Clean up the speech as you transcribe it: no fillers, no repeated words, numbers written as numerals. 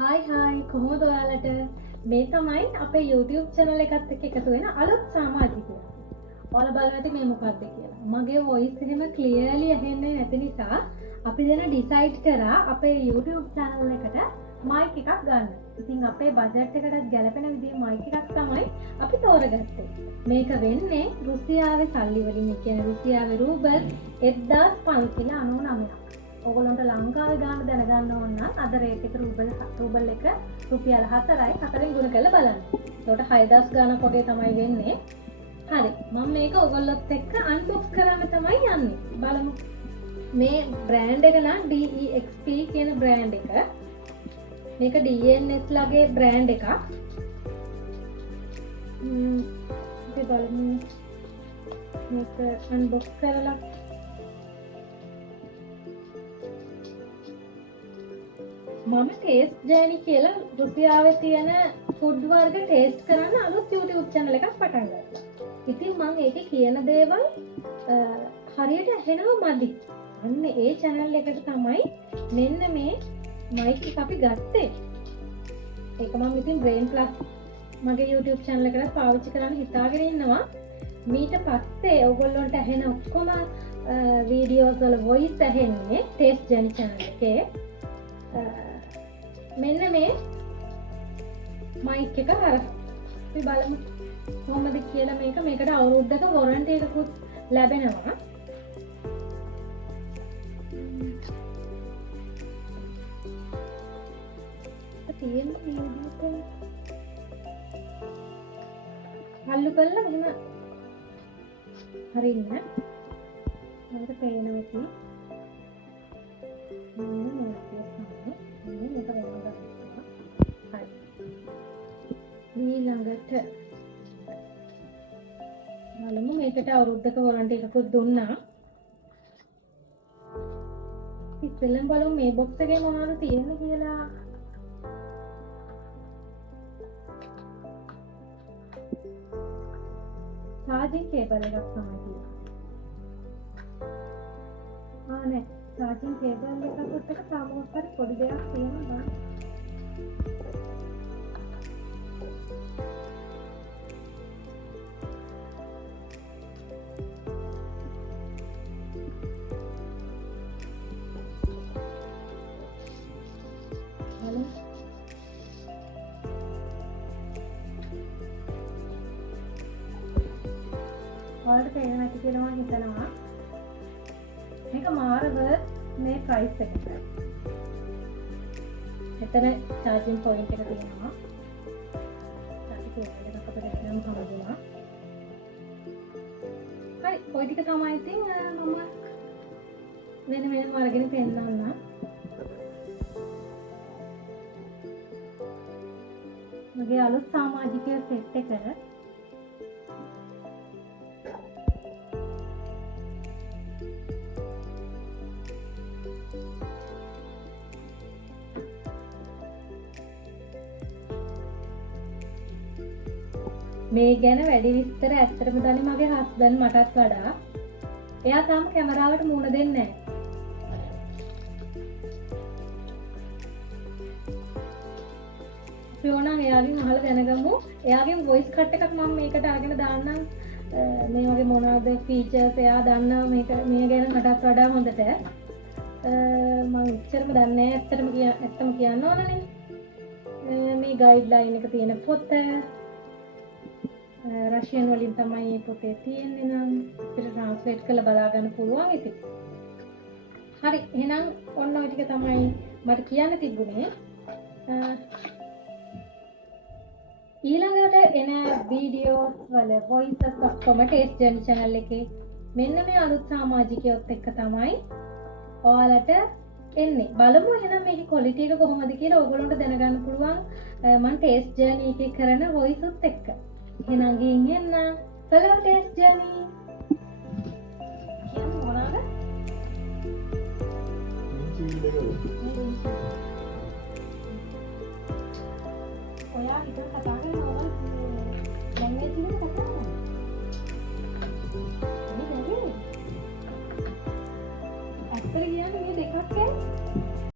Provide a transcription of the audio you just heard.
Hi කොහොමද ඔයාලට මේ තමයි අපේ YouTube channel එකත් එක්ක එකතු වෙන අලුත් සමාජිකයෝ. ඔයාලා බලන්න ඇති මේ මොකක්ද කියලා. මගේ voice එහෙම clearly ඇහෙන්නේ නැති නිසා අපි දැන් decide කරා අපේ YouTube channel එකට mic එකක් ගන්න. ඉතින් අපේ budget එකටත් ගැලපෙන විදිහේ mic එකක් තමයි අපි තෝරගත්තේ. මේක වෙන්නේ රුසියාවේ සල්ලි වලින්, ඒ කියන්නේ රුසියාවේ රූබල් 1599ක්. ඔගොල්ලන්ට ලංකාවේ ගාන දැනගන්න ඕන නම් අද රේට් එක රූබල් එක රුපියල් 4යි 4ෙන් ගුණ කරලා බලන්න. ඒකට 6000 ගානක් වගේ තමයි වෙන්නේ. හරි. මම මේක ඔයගොල්ලොත් එක්ක අන්බොක්ස් කරන්න තමයි යන්නේ. බලමු. මේ බ්‍රෑන්ඩ් එක නම් DEXP කියන බ්‍රෑන්ඩ් එක. මේක DNS ලගේ බ්‍රෑන්ඩ් එකක්. අපි බලමු. මේක අන්බොක්ස් කරලා මම ටේස්ට් ජර්නි කියලා රුසියාවේ තියෙන ෆුඩ් වර්ග ටේස්ට් කරන්න අලුත් YouTube channel එකක් පටන් ගත්තා. ඉතින් මම ඒකේ කියන දේවල් හරියට ඇහෙනව මදි. අන්න ඒ channel එකට තමයි මෙන්න මේ mic එක අපි ගත්තේ. ඒක මම ඉතින් Brain Plus මගේ YouTube channel එකට පාවිච්චි කරන්න හිතාගෙන ඉන්නවා. මීට පස්සේ ඔයගොල්ලන්ට ඇහෙන ඔක්කොම වීඩියෝස් වල voice ඇහෙන්නේ ටේස්ට් ජර්නි channel එකේ. මෙන්න මේ මයික් එක හරහා අපි බලමු කොහොමද කියලා. මේකට අවුරුද්දක වොරන්ටි එකකුත් ලැබෙනවා. තියෙන විදිහට හල්ලු කරලා මෙහෙම හරින්න මට පේනවා කි ඊළඟට බලමු. මේකට අවුරුද්දක වොරන්ටි එකකුත් දුන්නා. ඉතින් බලමු මේ බොක්ස් එකේ මොනවද තියෙන්නේ කියලා. charging cable එකක් තමයි තියෙන්නේ. නෑ charging cable එකකට එක සාමෝස්තර පොඩි දෙයක් තියෙනවා. ඔයාලට තේරෙන්නේ නැති කියලා මම හිතනවා. මේක මාරව මේ ප්‍රයිස් එකට. එතන charging point එක තියෙනවා. charging cable එකක් අපිට ගන්න හම්බුණා. හරි, ඔය ටික තමයි ඉතින් මම වෙනම අරගෙන පෙන්නන්න. මගේ අලුත් සමාජිකයෝ සෙට් එක මේ ගැන වැඩි විස්තර ඇත්තටම දන්නේ මගේ හස්බන්ඩ් මටත් වඩා. එයා තාම කැමරාවට මූණ දෙන්නේ නැහැ. අපි ඕනනම් එයාගෙන් අහලා දැනගමු. එයාගෙන් voice cut එකක් මම මේකට අරගෙන දාන්නම්. මේ වගේ මොනවද features එයා දන්නවා මේ ගැන මටත් වඩා හොඳට. මම ඉච්චරම දන්නේ නැහැ. ඇත්තම කියන්න ඕනනේ. මේ guideline එක තියෙන පොත රෂියන් වලින් තමයි මේ පොතේ තියෙන්නේ නම් අපිට ට්‍රාන්ස්ලේට් කරලා බලා ගන්න පුළුවන් ඉතින්. හරි, එහෙනම් ඔන්න ඔය ටික තමයි මට කියන්න තිබුණේ. ඊළඟට එන වීඩියෝස් වල voices ඔක්කොම ටේස්ට් ජර්නි channel එකේ මෙන්න මේ අලුත් සමාජිකයොත් එක්ක තමයි ඔයාලට එන්නේ. බලමු එහෙනම් මේකේ quality එක කොහොමද කියලා ඕගොල්ලන්ට දැනගන්න පුළුවන් මම ටේස්ට් ජර්නි එකේ කරන voice උත් එක්ක. එහෙනම් ගිහින් එන්න. hello taste journey. කියන්න මොනවාද? ඔයා හිතන කතා කරනවා ලැන්ග්වේජ් එකේ කතා කරනවා. මේ ඇත්තට කියන්නේ මේ දෙකක්